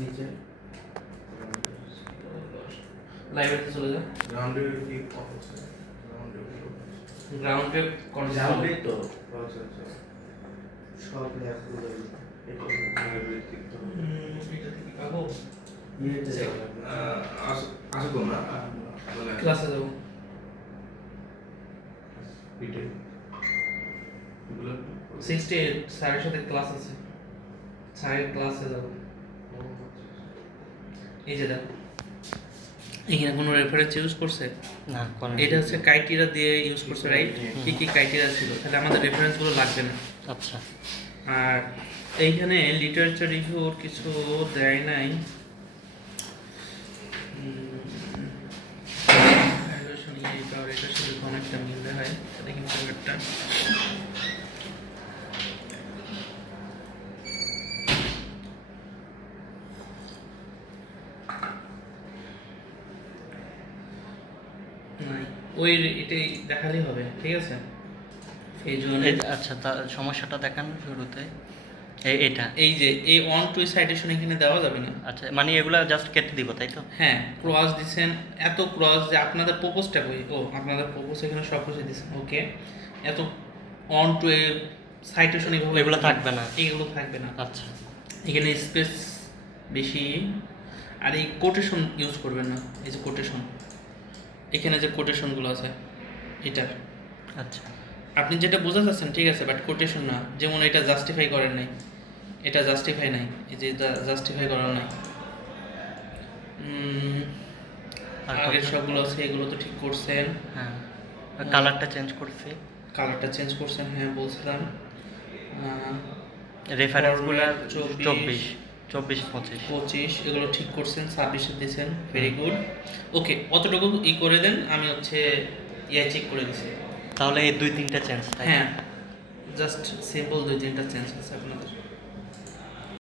নিচে লাইব্রেরিতে চলে যা। গ্রাউন্ডে কি আছে? গ্রাউন্ডে গ্রাউন্ডে তো আচ্ছা আচ্ছা সব লেখাগুলো এটা এটা থেকে পাবো ইয়েতে আসবো না মানে ক্লাসে যাবো। পিটে 68 স্যারের সাথে ক্লাস আছে, স্যারের ক্লাসে যাবো। এই যে দেখো এখানে কোনো রেফারেন্স ইউজ করছে না, এটা হচ্ছে ক্রাইটেরিয়া দিয়ে ইউজ করছে, রাইট? কি কি ক্রাইটেরিয়া ছিল, তাহলে আমাদের রেফারেন্সগুলো লাগবে না। আচ্ছা, আর এইখানে লিটারেচার রিভিউর কিছু দেয় নাই। ভ্যালুয়েশন এইটা আর এটার সাথে অনেকটা মিলতে হয়, দেখি ব্যাপারটা। নাই, ওই এটাই দেখালেই হবে, ঠিক আছে? এই জন্য আচ্ছা, তার সমস্যাটা দেখান শুরুতে। এটা এই যে এই অন টু সাইটেশন এখানে দেওয়া যাবে না। আচ্ছা, মানে এগুলা জাস্ট কেটে দিব, তাই তো? হ্যাঁ, ক্রস দিছেন, এত ক্রস যে আপনাদের প্রপোজটা কই? ও আপনাদের প্রপোজ এখানে সব কিছু দিছেন, ওকে। এত অন টু এ সাইটেশন এগুলো থাকবে না। এইগুলো থাকবে না। আচ্ছা, এখানে স্পেস বেশি, আর এই কোটেশন ইউজ করবেন না। এই যে কোটেশন, এখানে যে কোটেশনগুলো আছে এটার, আচ্ছা, আপনি যেটা বোঝা যাচ্ছেন ঠিক আছে, বাট কোটেশন না। যেমন এটা জাস্টিফাই করেন নাই, এটা জাস্টিফাই নাই, এই যে জাস্টিফাই করা নাই। আগের সবগুলো আছে এগুলো তো ঠিক করছেন। হ্যাঁ, কালারটা চেঞ্জ করছি, কালারটা চেঞ্জ করছেন, হ্যাঁ বলছিলাম। রেফারেন্সগুলো 24, 24 25 25 এগুলো ঠিক করছেন, 26 দিয়েছেন, ভেরি গুড। ওকে, অতটুকু ই করে দেন, আমি হচ্ছে চেক করে দিছি। তাহলে এই 2-3টা চেঞ্জ, তাই? হ্যাঁ, জাস্ট সিম্পল 2-3টা চেঞ্জ আছে আপনাদের।